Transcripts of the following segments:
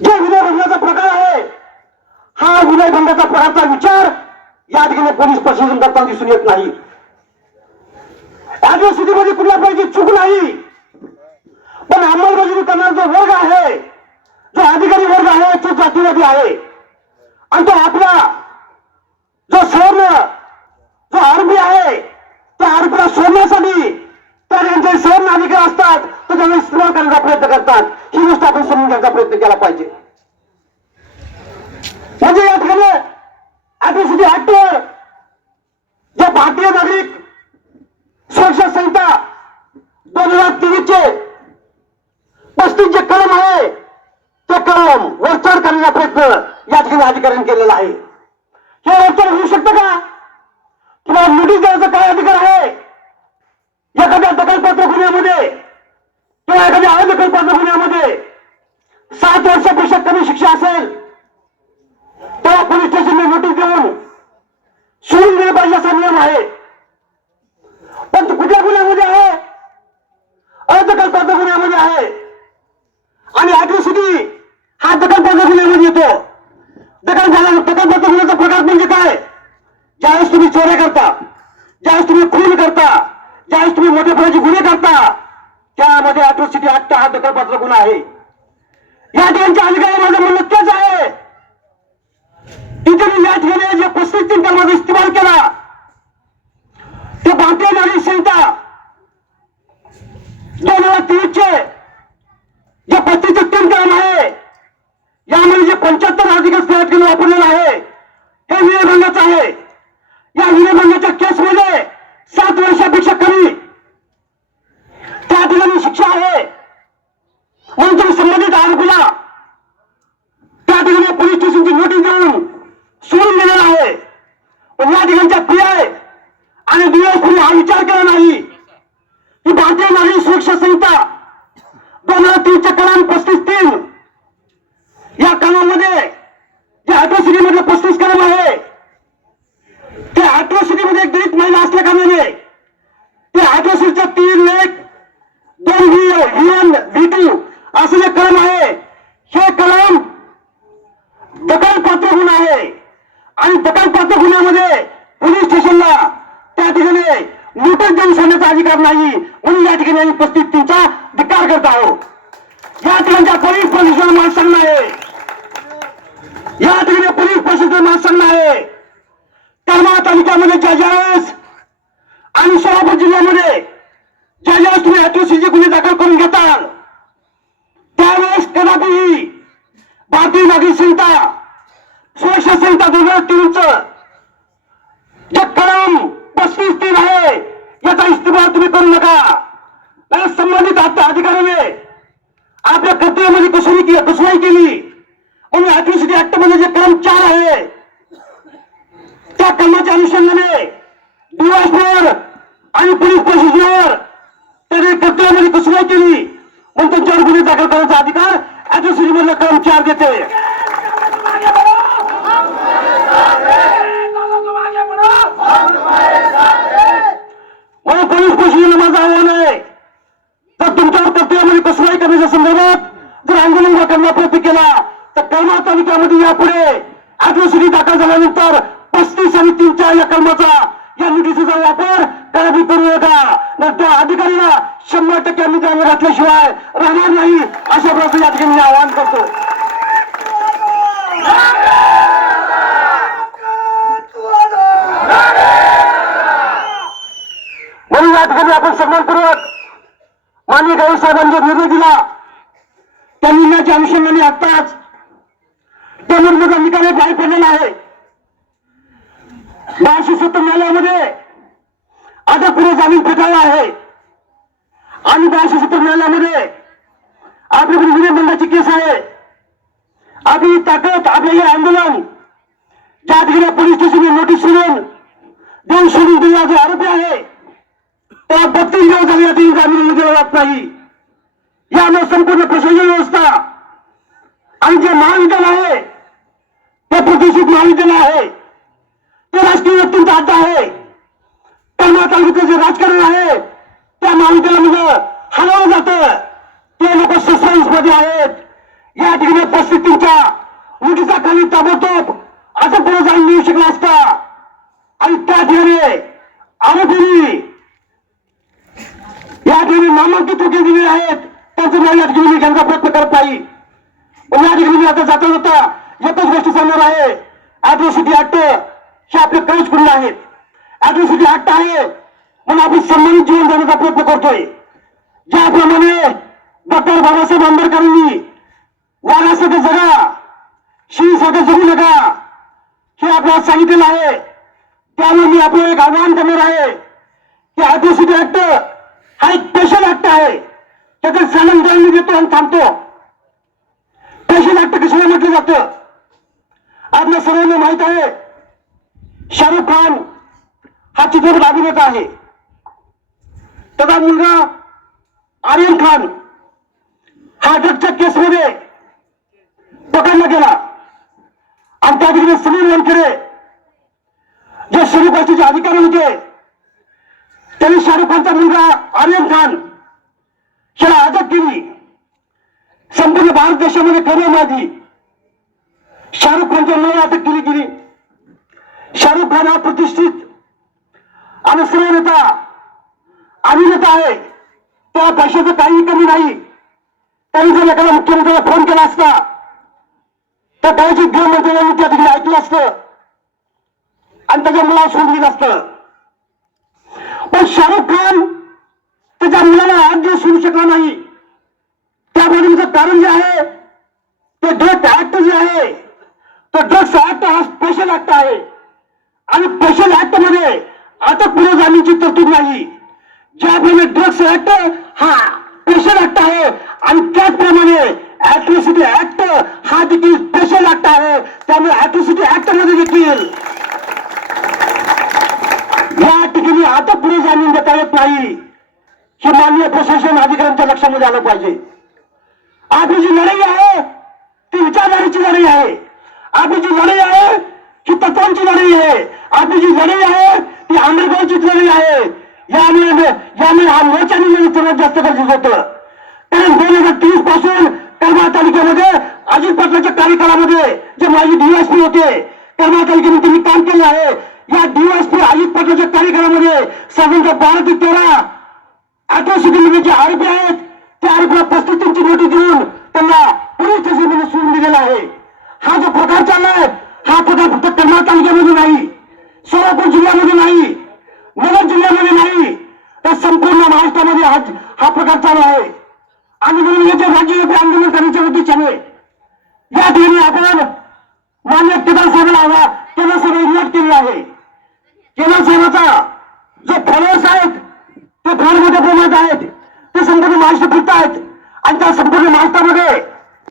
जो विनयभंगाचा प्रकार आहे. हा विनयभंगाचा प्रकारचा विचार या ठिकाणी पोलीस प्रशासन करताना दिसून येत नाही. ऍड्रेसिटीमध्ये कुठल्या पाहिजे चूक नाही. पण अंमलबजावणी करणारा जो वर्ग आहे जो अधिकारी वर्ग आहे तो जातीवादी आहे. आणि तो आपला जो सैन्य जो आर्मी आहे त्या आरोपीला सोडण्यासाठी तर यांचे सवर्ण अधिकारी असतात तर त्यांना इस्तेमाल करण्याचा प्रयत्न करतात ही गोष्ट आपण समजून केला पाहिजे. म्हणजे या ठिकाणी अॅट्रॉसिटी ऍक्टवर जे भारतीय नागरिक सुरक्षा संहिता दोन हजार तेवीस चे पस्तीस जे कलम आहे ते कलम वरचढ करण्याचा प्रयत्न या ठिकाणी अधिकाऱ्यांनी केलेला आहे. हे वरचढ होऊ शकतं का? किंवा नोटीस द्यायचा काय अधिकार आहे? एखाद्या दखलपत्र गुन्ह्यामध्ये किंवा एखाद्या अदखलपात्र गुन्ह्यामध्ये सात वर्षापेक्षा कमी शिक्षा असेल तेव्हा पोलीस स्टेशनने नोटीस देऊन सोडून दिले पाहिजे असा नियम आहे. पण तो कुठल्या गुन्ह्यामध्ये आहे? अर्थकल्पाच्या गुन्ह्यामध्ये आहे. आणि अॅट्रिसिटी हा दखलपात्र गुन्ह्यामध्ये येतो. दखल झाला दखलपात्र गुन्ह्याचा प्रकार म्हणजे काय? ज्यावेळेस तुम्ही चोऱ्या करता ज्यावेळेस तुम्ही खून करता ज्यावेळेस तुम्ही मोठ्या गुन्हे करता त्यामध्ये अॅट्रॉसिटी ऍक्ट हा दखलपात्र गुन्हा आहे या ठिकाणच्या अधिकारी माझं म्हणणं तेच आहे तिथे या ठिकाणी जे पस्तीस तीन कलमाचा इस्तेमाल केला ते भारतीय नागरिक संहिता दोन हजार तेवीसचे जे पस्तीस तीन कलम आहे यामध्ये जे पंच्याहत्तर अधिक या ठिकाणी वापरलेलं आहे हे विनयभंगाचं आहे या विनयभंगाच्या केसमध्ये सात वर्षापेक्षा कमी त्या ठिकाणी शिक्षा आहे म्हणून तुम्ही संबंधित आरोपीला त्या ठिकाणी पोलीस स्टेशनची नोटीस देऊन सोडून दिलेला आहे पण या ठिकाणच्या पीआय आणि डीएसपी हा विचार केला नाही की भारतीय नागरिक सुरक्षा संहिता दोन हजार तीनच्या कलम पस्तीस तीन. या कलमामध्ये जे अॅट्रॉसिटी मधलं पस्तीस कलम आहे त्या अॅट्रॉसिटी मध्ये एक दलित महिला असल्या कारणाने त्या अॅट्रॉसिटीच्या तीन लेख दोन V V N V two असं जे कलम आहे हे कलम दखलपात्र गुन्हा आहे. आणि दखलपात्र गुन्ह्यामध्ये पोलीस स्टेशनला त्या ठिकाणी नोटीस देऊन सोडण्याचा अधिकार नाही. ठिकाणी उपस्थित तुमचा धिकार करत आहोत या ठिकाणच्या पोलीस प्रशासन माणसांना आहे. या ठिकाणी पोलीस प्रशासन माणसांना आहे. कर्मा तालुक्यामध्ये ज्या ज्यावेळेस आणि सोलापूर जिल्ह्यामध्ये ज्या ज्यावेळेस तुम्ही अॅट्रॉसिटीचे गुन्हे दाखल करून घेताल त्यावेळेस कदापि भारतीय नागरिक संहिता सुरक्षा संहिता दोन हजार तीनच जे कलम पस्तीस तीन आहे याचा इस्तेमाल तुम्ही करू नका. त्याला संबंधित आता अधिकाऱ्याने आपल्या कर्तव्यामध्ये कसुरी केली कसुराई केली. म्हणून अॅट्रिसिटी ऍक्टमध्ये जे कलम चार आहे त्या कलमाच्या अनुषंगाने दिवसभर आणि पोलीस प्रशासनावर त्याने कर्तव्यामध्ये कसुराई केली. म्हणून त्यांच्यावर गुन्हे दाखल करण्याचा अधिकार अॅट्रिसिटी मधला कलम चार देते म्हणून पोलीस प्रशासनाला माझं आव्हान आहे जर तुमच्यावर कर्तव्यामध्ये कसलाही करण्याच्या संदर्भात जर आंदोलन करण्याचा प्रयत्न केला तर कलमा तालुक्यामध्ये यापुढे अॅट्रॉसिटी त्यानंतर पस्तीस आणि तीनच्या या कलमाचा या नोटिसीचा वापर कधी करू नका. त्या अधिकाऱ्यांना शंभर टक्के आम्ही त्यावर घातल्याशिवाय राहणार नाही अशा प्रकारचे या ठिकाणी मी आवाहन करतो. म्हणून या ठिकाणी आपण सन्मानपूर्वक माननीय गावी साहेबांनी जो निर्णय दिला त्या निर्णयाच्या अनुषंगाने आत्ताच त्या निर्णयाचा निकाल बाहेर पडलेला आहे. न्यायालयामध्ये सत्तर न्यायालयामध्ये जामीन फेटाळला आहे. आणि बाराशे सत्तर न्यायालयामध्ये आपल्याकडे विनयमंडळाची केस आहे. आपली ताकद आपले हे आंदोलन ज्या ठिकाणी पोलीस स्टेशनने नोटीस सोडून दोन सोडून दिलेला जो आरोपी आहे. त्याला बत्तीस दिवस झाले तरी जामीन दिला जात नाही. यामुळे संपूर्ण प्रशासन व्यवस्था आणि जे महाविद्यालय आहे ते प्रतिष्ठित महाविद्यालय आहे. राजकीय व्यक्तींचा अड्डा आहे. कर्मा तालुक्याचं जे राजकारण आहे त्या महाविद्यालयामध्ये हलवलं जातं. ते लोक सस्पेन्समध्ये आहेत. या ठिकाणी परिस्थितीच्या तीनच्या खाली ताबडतोब असं पुढे जाणून मिळू शकला असता. आणि त्या ठिकाणी आरोपींनी या ठिकाणी नामांकित वकील दिलेले आहेत. त्यांचं नाव या ठिकाणी घ्यायचा घेण्याचा प्रयत्न करत नाही. पण या ठिकाणी आता जाता जाता एकच गोष्ट सांगणार आहे. अॅट्रॉसिटी ऍक्ट हे आपले कळच खुल्ले आहेत अॅट्रॉसिटी ऍक्ट आहे. म्हणून आपण सन्मानित जीवन जाण्याचा प्रयत्न करतोय. ज्याप्रमाणे डॉक्टर बाबासाहेब आंबेडकरांनी वाघासारखं जगा शिवसारखं जगू नका हे आपल्याला सांगितलेलं आहे. त्यामुळे मी आपलं एक आवाहन करणार आहे. की अॅट्रॉसिटी ऍक्ट हा एक स्पेशल ऍक्ट आहे. त्याचं सॅलन मी देतो आणि थांबतो. स्पेशल ऍक्ट कशाला म्हटलं जातं? आपल्या सर्वांना माहीत आहे शाहरुख खान हा चित्रपट अभिनेता आहे. त्याचा मुलगा आर्यन खान हा ड्रगच्या केसमध्ये पकडला गेला. आणि त्या ठिकाणी सुनील वानखेडे जे शरीफाचे अधिकारी होते त्यांनी शाहरुख खानचा मुलगा आर्यन खान याला अटक केली. संपूर्ण भारत देशामध्ये खरी मारली. शाहरुख खानच्या मुलाला अटक केली गेली. शाहरुख खान हा प्रतिष्ठित आणि नेता अभिनेता आहे. त्या पैशाचं काहीही कमी नाही. त्यांनी जर एखाद्या मुख्यमंत्र्याला फोन केला असता तर त्याची गृहमंत्र्यांनी त्या ठिकाणी ऐकलं असतं. आणि त्याच्या मुलाला सोडून दिलं असतं. पण शाहरुख खान त्याच्या मुलाला आज दिवस सोडू शकला नाही. त्यामागचं कारण जे आहे ते ड्रग्स ऍक्ट जे आहे तो ड्रग्स ऍक्ट हा स्पेशल ऍक्ट आहे. आणि स्पेशल ऍक्टमध्ये अटक पुढे जाण्याची तरतूद नाही. ज्याप्रमाणे ड्रग्स ऍक्ट हा स्पेशल ऍक्ट आहे. आणि त्याचप्रमाणे ऍट्रॉसिटी ऍक्ट हा देखील स्पेशल ऍक्ट आहे. त्यामुळे ऍट्रॉसिटी ऍक्टमध्ये देखील. या ठिकाणी आता पुढे जाणून देता येत नाही. हे माननीय प्रशासन अधिकाऱ्यांच्या लक्षामध्ये आलं पाहिजे. आपली जी लढाई आहे ती विचारधारेची लढाई आहे आपली जी लढाई आहे ही तत्वांची लढाई आहे आपली जी लढाई आहे ती आंबेडकरांचीच लढाई आहे. यामुळे यामुळे हा मोर्चा निघणं सर्वात जास्त गरजेचं होतं. कारण दोन हजार तीसपासून करमाळ तालुक्यामध्ये अजित पाटलाच्या कार्यकाळामध्ये जे माझे डीएसपी होते करमाळ तालुक्यामध्ये मी काम केलं आहे. या डीएसपी अजित पाटलाच्या कार्यकाळामध्ये साधारणतः बारा ते तेरा अॅट्रॉसिटीमध्ये जे आरोपी आहेत त्या आरोपीला पस्तीस त्यांची नोटीस देऊन त्यांना पोलीस स्टेशनमध्ये सोडून दिलेला आहे हा जो प्रकार चाललाय हा प्रकार फक्त करमाळ तालुक्यामध्ये नाही सोलापूर जिल्ह्यामध्ये नाही नगर जिल्ह्यामध्ये नाही तर संपूर्ण महाराष्ट्रामध्ये हा हा प्रकार चालू आहे आणि म्हणून याचे राज्यव्यापी आंदोलन करण्याच्या उद्देशाने या ठिकाणी आपण मान्य केदार साहेबांना हवा केंद्र साहेब इन्व्हाइट केलेला आहे केदार साहेबाचा जो फॉलोअर्स आहेत ते फार मोठ्या प्रमाणात आहेत ते संपूर्ण महाराष्ट्र फिरत आहेत. आणि त्या संपूर्ण महाराष्ट्रामध्ये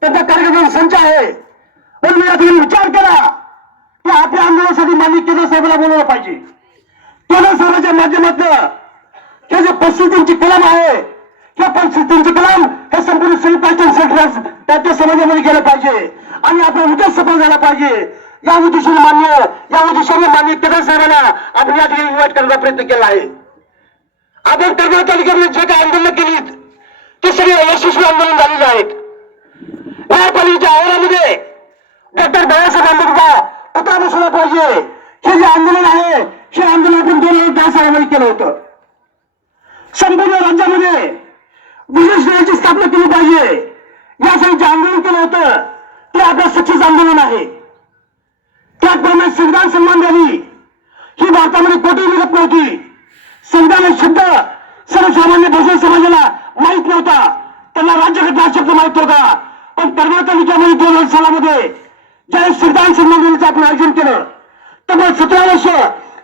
त्यांचा कार्यक्रम संच आहे. म्हणून मी या विचार केला की आपल्या आंदोलनासाठी मान्य केंद्र साहेबांना बोलवलं पाहिजे. केंद्र साहेबांच्या माध्यमातून हे जे परिस्थितींची कलम आहे या परिस्थितींची कलम हे संपूर्ण सेलिब्रेशन सेंटर त्याच्या समाजामध्ये गेलं पाहिजे. आणि आपला उद्देश सफल झाला पाहिजे. या उद्देशाने मान्य या उद्देशाने मान्य केंद्र साहेबांना आपण या ठिकाणी इन्व्हाइट करण्याचा प्रयत्न केला आहे. आपण करमाळ तालुक्यामध्ये जे काही आंदोलन केलीत ते सगळे यशस्वी आंदोलन झालेले आहेत. न्यायपालिकेच्या आवारामध्ये डॉक्टर बाळासाहेब आंबेडकर पुतळा बसवला पाहिजे. हे जे आंदोलन आहे हे आंदोलन आपण दोन हजार दहा सालामध्ये केलं होतं. संपूर्ण राज्यामध्ये विशेष न्यायाची स्थापना केली पाहिजे. यासाठी जे आंदोलन केलं होतं ते आपलं सक्सेस आंदोलन आहे त्याचप्रमाणे संविधान सन्मान रॅली ही भारतामध्ये कोटी मिळत नव्हती संविधान हे शब्द सर्वसामान्य बहुजन समाजाला माहीत नव्हता त्यांना राज्यघटना हा शब्द माहीत होता पण करमाळ तालुक्यामध्ये दोन हजार सालामध्ये ज्यावेळेस संविधान सन्मान आयोजन केलं. त्यामुळे सतरा वर्ष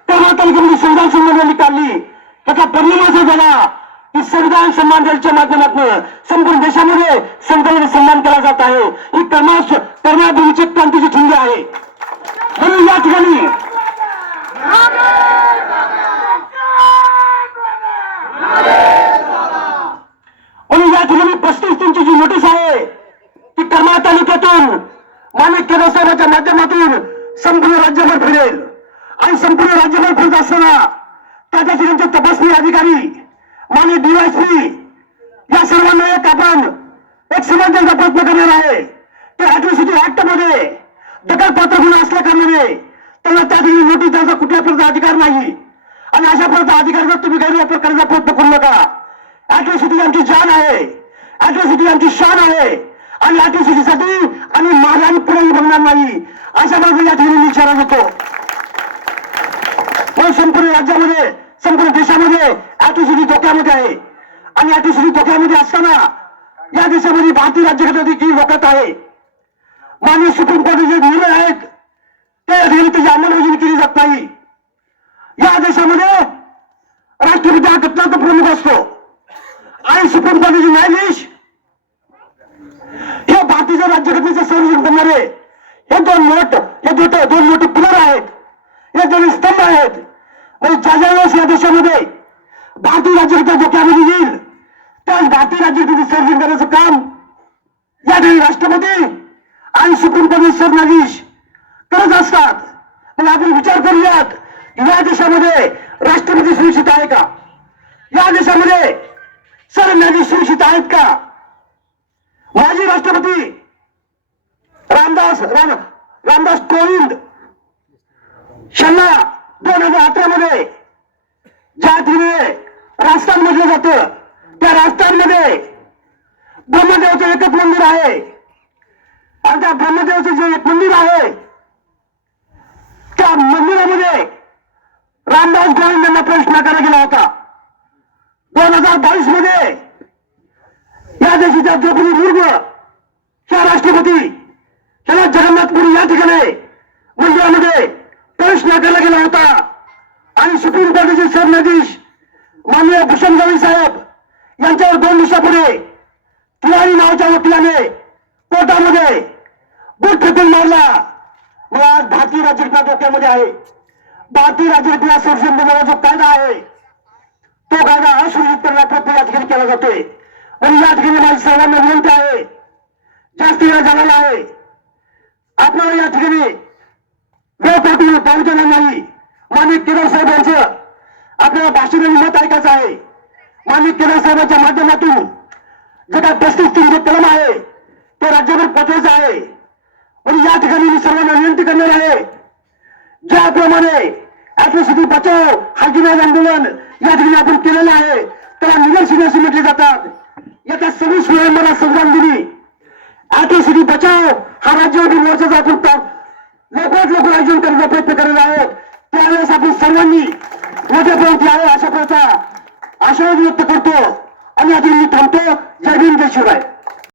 करमाळ तालुक्यामध्ये संविधान सन्मान काढली त्याचा परिणाम असा झाला की संविधान सन्मान रॅलीच्या माध्यमातून संपूर्ण देशामध्ये संविधानाचा सन्मान केला जात आहे. ही कर्मा कर्माभूमीची क्रांतीची ठिंगी आहे. म्हणून या ठिकाणी म्हणून या ठिकाणी पस्तीस तीनची जी नोटीस आहे ती करमाळ तालुक्यातून माणिक केंद्र साहेबांच्या माध्यमातून संपूर्ण राज्यभर फिरेल. आणि संपूर्ण राज्यभर फिरत असताना त्याच्या ठिकाणचे तपासणी अधिकारी माननीय डीवायसी या सर्वांना एक आपण एक समजण्याचा प्रयत्न करणार आहे. त्या अॅट्रॉसिटी ऍक्टमध्ये दखलपात्र गुन्हा असल्या कारणाने त्यांना त्या ठिकाणी नोटीस द्यायचा कुठल्या प्रकारचा अधिकार नाही. आणि अशा प्रकारचा अधिकार जर तुम्ही गैरवापर करण्याचा प्रयत्न करू नका. अॅट्रॉसिटी आमची जान आहे. अॅट्रॉसिटी आमची शान आहे. आणि अॅट्रॉसिटीसाठी आणि माझा आणि पुढेही बघणार नाही. अशा प्रकारे या ठिकाणी मी इशारा पण संपूर्ण राज्यामध्ये संपूर्ण देशामध्ये अॅट्रॉसिटी धोक्यामध्ये आहे. आणि अॅट्रॉसिटी धोक्यामध्ये असताना या देशामध्ये भारतीय राज्यघटना देखील धोक्यात आहे माननीय सुप्रीम कोर्टाचे निर्णय आहेत त्या ठिकाणी त्याची अंमलबजावणी केली जात नाही या देशामध्ये राष्ट्रपती हा घटनाचा प्रमुख असतो आणि सुप्रीम कोर्टाचे न्यायाधीश हे भारतीय राज्यघटनेचं संरक्षण करणारे हे दोन मोठ हे दोन दोन मोठे पिलर आहेत हे दोन स्तंभ आहेत म्हणजे ज्या ज्या वेळेस या देशामध्ये भारतीय राज्यघटना धोक्यामध्ये येईल त्याच भारतीय राज्यघटनेचं संरक्षण करण्याचं काम. या ठिकाणी राष्ट्रपती आणि सुप्रीम कोर्ट सरन्यायाधीश करत असतात. पण आपण विचार करूयात या देशामध्ये राष्ट्रपती सुरक्षित आहे का? या देशामध्ये सरन्यायाधीश सुरक्षित आहेत का? माजी राष्ट्रपती रामदास राम रामदास कोविंद यांना दोन हजार अठरा मध्ये ज्या ठिकाणी राजस्थान म्हटलं जातं. त्या राजस्थानमध्ये ब्रह्मदेवचं एकच मंदिर आहे. आणि त्या ब्रह्मदेवचं जे एक मंदिर आहे त्या मंदिरामध्ये रामदास गोविंद यांना प्रवेश नाकारला गेला होता. दोन हजार बावीसमध्ये या देशाच्या द्रौपदी मुर्मू ह्या राष्ट्रपती ह्याला जगन्नाथपुरी या ठिकाणी मंदिरामध्ये प्रवेश नाकारला गेला होता आणि सुप्रीम कोर्टाचे सरन्यायाधीश माननीय भूषण गवई साहेब यांच्यावर दोन दिवसापूर्वी तिवारी नावाच्या वकिलाने कोर्टामध्ये बुट फेकून मग आज धाती राज्यघटना डोक्यामध्ये आहे. भारतीय राज्यघटना संरक्षण देणारा जो कायदा आहे तो कायदा असुरक्षित करण्याचा प्रयत्न या ठिकाणी केला जातोय. आणि या ठिकाणी माझी सर्वांना विनंती आहे जास्त वेळ झालेला आहे. आपल्याला या ठिकाणी वेळ पाठवून पाहू देणार नाही. मान्य केदार साहेब यांचं आपल्याला भाषण आणि मत ऐकायचं आहे. मान्य केदार साहेबांच्या माध्यमातून जे काय पस्तीस तीन कलम आहे ते राज्यभर पोचवायचं आहे. म्हणून या ठिकाणी मी सर्वांना विनंती करणार आहे ज्याप्रमाणे अॅट्रॉसिटी बचाव हालगिनाज आंदोलन या ठिकाणी आपण केलेलं आहे त्याला निदर्शने असे म्हटले जातात. येत्या सव्वीस नोव्हेंबरला संग्राम दिनी बचाव हा राज्यव्यापी मोर्चाचा आपण लवकरात लवकर आयोजन करण्याचा प्रयत्न करत आहोत. त्यावेळेस आपण सर्वांनी मोठ्या प्रवृत्ती आहे अशा प्रकारचा आशावाद व्यक्त करतो. आणि आता मी थांबतो. जय भीम जय शिवराय.